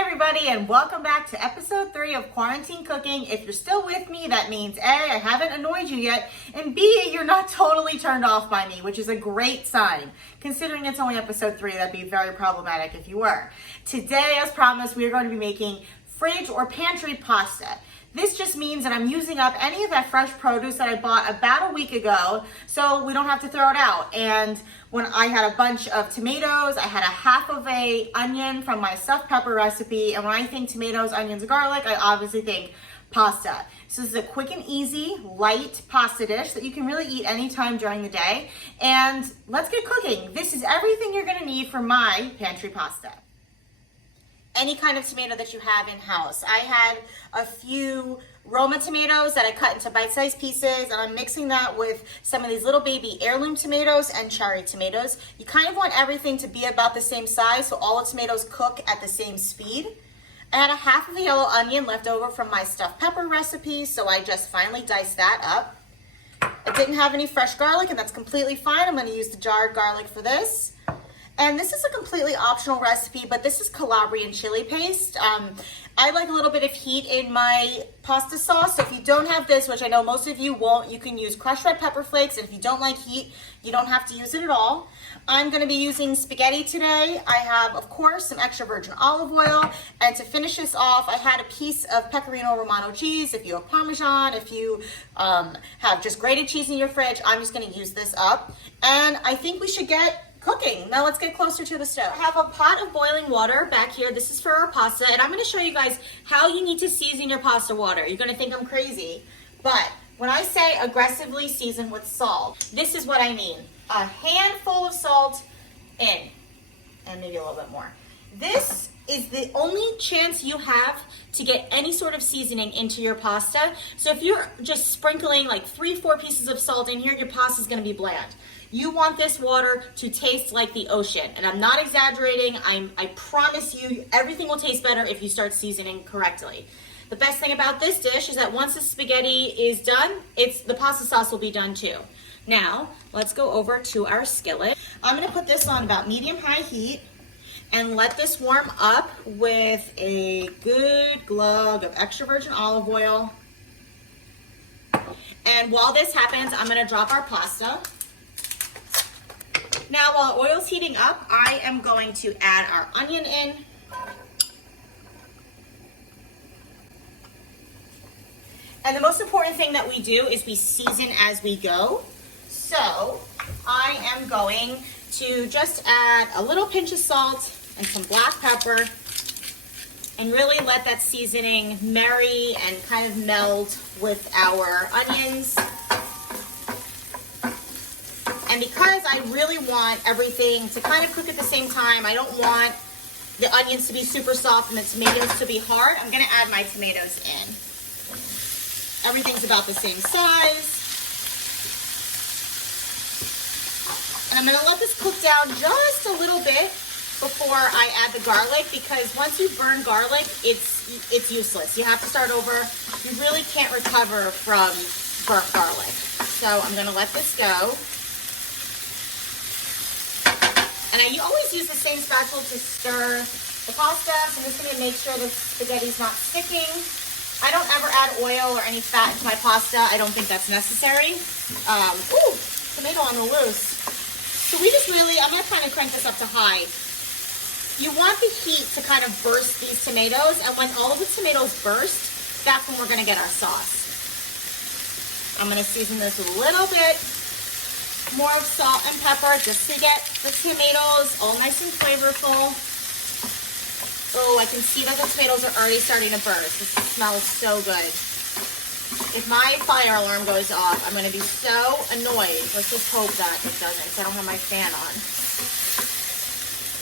everybody, and welcome back to episode 3 of Quarantine Cooking. If you're still with me, that means A, I haven't annoyed you yet, and B, you're not totally turned off by me, which is a great sign. Considering it's only episode 3, that'd be very problematic if you were. Today, as promised, we are going to be making fridge or pantry pasta. This just means that I'm using up any of that fresh produce that I bought about a week ago, so we don't have to throw it out. And when I had a bunch of tomatoes, I had a half of a onion from my stuffed pepper recipe, and when I think tomatoes, onions, and garlic, I obviously think pasta. So this is a quick and easy, light pasta dish that you can really eat anytime during the day. And let's get cooking. This is everything you're gonna need for my pantry pasta. Any kind of tomato that you have in-house. I had a few Roma tomatoes that I cut into bite-sized pieces, and I'm mixing that with some of these little baby heirloom tomatoes and cherry tomatoes. You kind of want everything to be about the same size so all the tomatoes cook at the same speed. I had a half of a yellow onion left over from my stuffed pepper recipe, so I just finally diced that up. I didn't have any fresh garlic, and that's completely fine. I'm gonna use the jarred garlic for this. And this is a completely optional recipe, but this is Calabrian chili paste. I like a little bit of heat in my pasta sauce, so if you don't have this, which I know most of you won't, you can use crushed red pepper flakes, and if you don't like heat, you don't have to use it at all. I'm gonna be using spaghetti today. I have, of course, some extra virgin olive oil, and to finish this off, I had a piece of Pecorino Romano cheese. If you have Parmesan, if you have just grated cheese in your fridge, I'm just gonna use this up. And I think we should get cooking. Now let's get closer to the stove. I have a pot of boiling water back here. This is for our pasta, and I'm going to show you guys how you need to season your pasta water. You're going to think I'm crazy, but when I say aggressively season with salt, this is what I mean. A handful of salt in, and maybe a little bit more. This is the only chance you have to get any sort of seasoning into your pasta. So if you're just sprinkling like 3-4 pieces of salt in here, your pasta is going to be bland. You want this water to taste like the ocean. And I'm not exaggerating. I promise you, everything will taste better if you start seasoning correctly. The best thing about this dish is that once the spaghetti is done, the pasta sauce will be done too. Now, let's go over to our skillet. I'm gonna put this on about medium-high heat and let this warm up with a good glug of extra virgin olive oil. And while this happens, I'm gonna drop our pasta. Now, while oil's heating up, I am going to add our onion in. And the most important thing that we do is we season as we go. So I am going to just add a little pinch of salt and some black pepper and really let that seasoning marry and kind of meld with our onions. And because I really want everything to kind of cook at the same time, I don't want the onions to be super soft and the tomatoes to be hard, I'm gonna add my tomatoes in. Everything's about the same size. And I'm gonna let this cook down just a little bit before I add the garlic, because once you burn garlic, it's useless. You have to start over. You really can't recover from burnt garlic. So I'm gonna let this go. And I always use the same spatula to stir the pasta, so I'm just gonna make sure the spaghetti's not sticking. I don't ever add oil or any fat into my pasta. I don't think that's necessary. Ooh, tomato on the loose. So we just really, I'm gonna kind of crank this up to high. You want the heat to kind of burst these tomatoes, and when all of the tomatoes burst, that's when we're gonna get our sauce. I'm gonna season this with a little bit more of salt and pepper just to get the tomatoes all nice and flavorful. Oh, I can see that the tomatoes are already starting to burst. This smells so good. If my fire alarm goes off, I'm gonna be so annoyed. Let's just hope that it doesn't, because I don't have my fan on.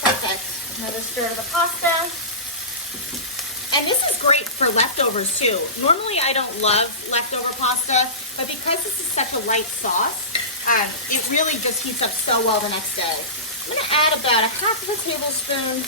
Perfect. I'm gonna stir the pasta. And this is great for leftovers too. Normally I don't love leftover pasta, but because this is such a light sauce, it really just heats up so well the next day. I'm gonna add about a half of a tablespoon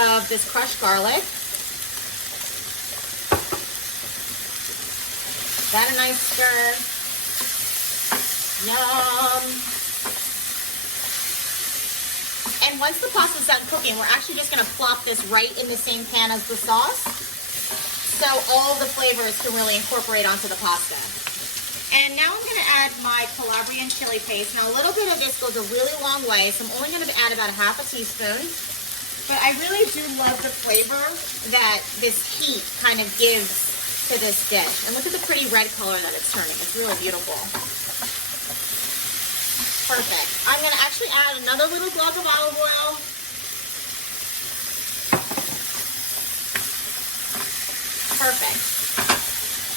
of this crushed garlic. Got a nice stir. Yum. And And once the pasta's done cooking, we're actually just gonna plop this right in the same pan as the sauce, so all the flavors can really incorporate onto the pasta. And now I'm gonna add my Calabrian chili paste. Now a little bit of this goes a really long way, so I'm only gonna add about a half a teaspoon. But I really do love the flavor that this heat kind of gives to this dish. And look at the pretty red color that it's turning. It's really beautiful. Perfect. I'm gonna actually add another little glove of olive oil. Perfect.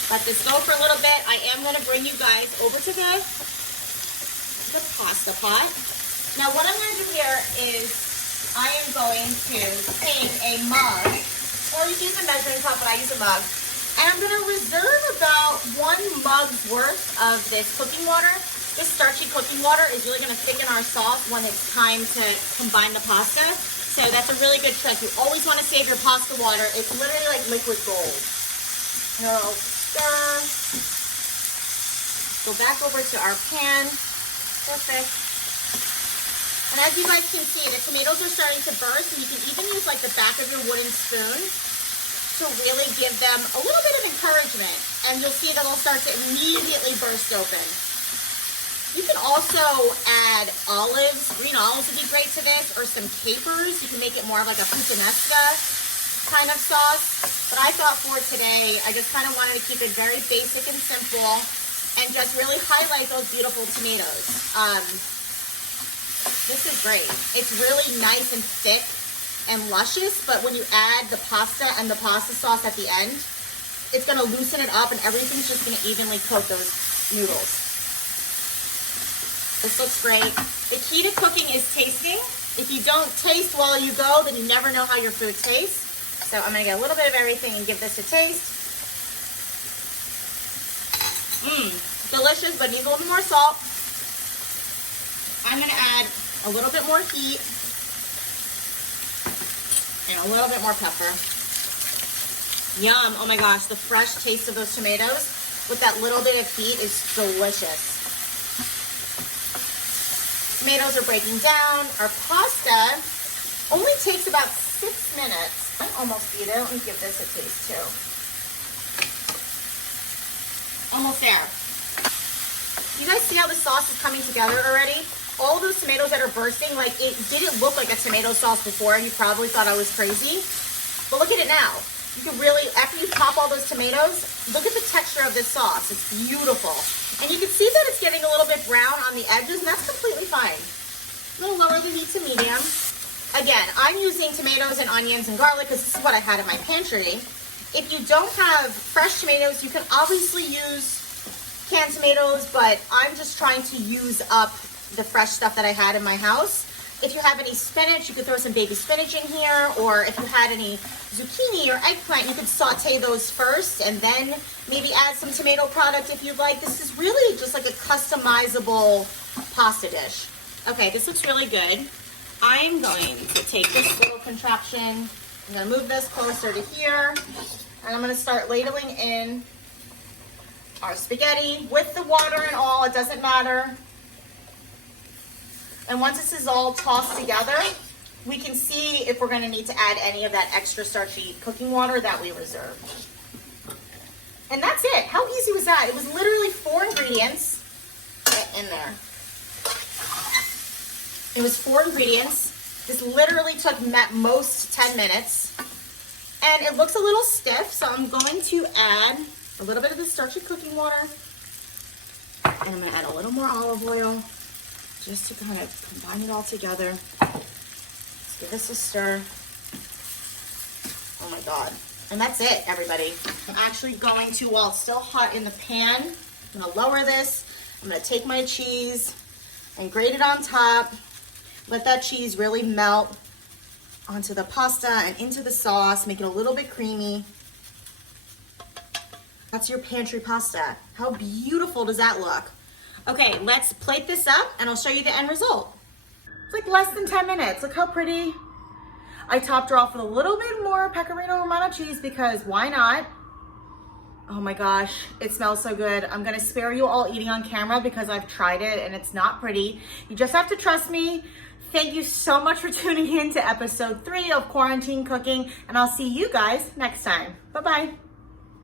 Let this go for a little bit. I am gonna bring you guys over to the pasta pot. Now what I'm gonna do here is I am going to take a mug, or you can use a measuring cup, but I use a mug. And I'm gonna reserve about 1 mug's worth of this cooking water. This starchy cooking water is really gonna thicken our sauce when it's time to combine the pasta. So that's a really good trick. You always wanna save your pasta water. It's literally like liquid gold. No. Stir. Go back over to our pan. Perfect. And as you guys can see, the tomatoes are starting to burst, and you can even use like the back of your wooden spoon to really give them a little bit of encouragement. And you'll see that they'll start to immediately burst open. You can also add olives. Green olives would be great to this, or some capers. You can make it more of like a puttanesca kind of sauce. But I thought for today, I just kind of wanted to keep it very basic and simple and just really highlight those beautiful tomatoes. This is great. It's really nice and thick and luscious, but when you add the pasta and the pasta sauce at the end, it's gonna loosen it up and everything's just gonna evenly coat those noodles. This looks great. The key to cooking is tasting. If you don't taste while you go, then you never know how your food tastes. So I'm gonna get a little bit of everything and give this a taste. Delicious, but needs a little bit more salt. I'm gonna add a little bit more heat and a little bit more pepper. Yum, oh my gosh, the fresh taste of those tomatoes with that little bit of heat is delicious. Tomatoes are breaking down. Our pasta only takes about 6 minutes. I'm almost beat it. Let me give this a taste too. Almost there. You guys see how the sauce is coming together already? All those tomatoes that are bursting, like it didn't look like a tomato sauce before, and you probably thought I was crazy. But look at it now. You can really, after you pop all those tomatoes, look at the texture of this sauce. It's beautiful. And you can see that it's getting a little bit brown on the edges, and that's completely fine. A little lower the heat to medium. Again, I'm using tomatoes and onions and garlic because this is what I had in my pantry. If you don't have fresh tomatoes, you can obviously use canned tomatoes, but I'm just trying to use up the fresh stuff that I had in my house. If you have any spinach, you could throw some baby spinach in here, or if you had any zucchini or eggplant, you could saute those first and then maybe add some tomato product if you'd like. This is really just like a customizable pasta dish. Okay, this looks really good. I'm going to take this little contraption, I'm gonna move this closer to here, and I'm gonna start ladling in our spaghetti with the water and all, it doesn't matter. And once this is all tossed together, we can see if we're gonna need to add any of that extra starchy cooking water that we reserved. And that's it. How easy was that? It was literally 4 ingredients in there. It was 4 ingredients. This literally took at most 10 minutes. And it looks a little stiff, so I'm going to add a little bit of the starchy cooking water. And I'm gonna add a little more olive oil just to kind of combine it all together. Let's give this a stir. Oh my God. And that's it, everybody. I'm actually going to, while it's still hot in the pan, I'm gonna lower this. I'm gonna take my cheese and grate it on top. Let that cheese really melt onto the pasta and into the sauce, make it a little bit creamy. That's your pantry pasta. How beautiful does that look? Okay, let's plate this up and I'll show you the end result. It's like less than 10 minutes. Look how pretty. I topped her off with a little bit more Pecorino Romano cheese because why not? Oh my gosh, it smells so good. I'm gonna spare you all eating on camera because I've tried it and it's not pretty. You just have to trust me. Thank you so much for tuning in to episode 3 of Quarantine Cooking, and I'll see you guys next time. Bye-bye.